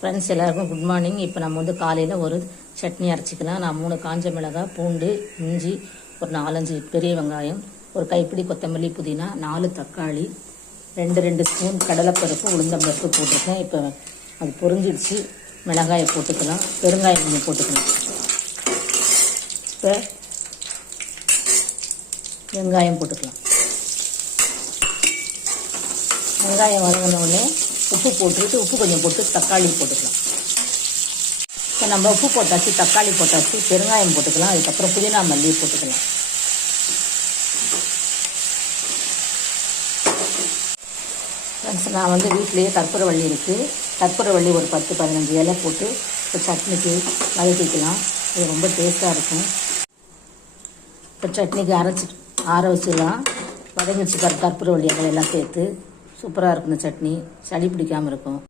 Friends எல்லாருக்கும் good morning. இப்போ நம்ம வந்து காலையில் ஒரு சட்னி அரைச்சிக்கலாம். நான் 3 காஞ்ச மிளகாய், பூண்டு, இஞ்சி, ஒரு 4-5 பெரிய வெங்காயம், ஒரு கைப்பிடி கொத்தமல்லி, புதினா, 4 தக்காளி, 2 ஸ்பூன் கடலைப்பருப்பு, உளுந்தம்பருப்பு போட்டிருக்கேன். இப்போ அது பொரிஞ்சிடுச்சு. மிளகாயை போட்டுக்கலாம், பெருங்காயம் கொஞ்சம் போட்டுக்கலாம். இப்போ வெங்காயம் போட்டுக்கலாம். வெங்காயம் வதங்கினோடனே உப்பு போட்டுட்டு உப்பு கொஞ்சம் போட்டு தக்காளி போட்டுக்கலாம். இப்போ நம்ம உப்பு போட்டாச்சு, தக்காளி போட்டாச்சு, பெருங்காயம் போட்டுக்கலாம். அதுக்கப்புறம் புதினா மல்லி போட்டுக்கலாம். ஃப்ரெண்ட்ஸ், நான் வந்து வீட்டிலேயே கற்பூரவள்ளி இருக்குது. கற்பூரவள்ளி ஒரு 10-15 இலை போட்டு இப்போ சட்னிக்கு வதக்கிக்கலாம். இது ரொம்ப டேஸ்ட்டாக இருக்கும். இப்போ சட்னிக்கு ஆற வச்சுக்கலாம். வதங்கிச்சு கற்பூரவள்ளி இலையெல்லாம் சேர்த்து சூப்பராக இருக்கும். இந்த சட்னி சளி பிடிக்காமல் இருக்கும்.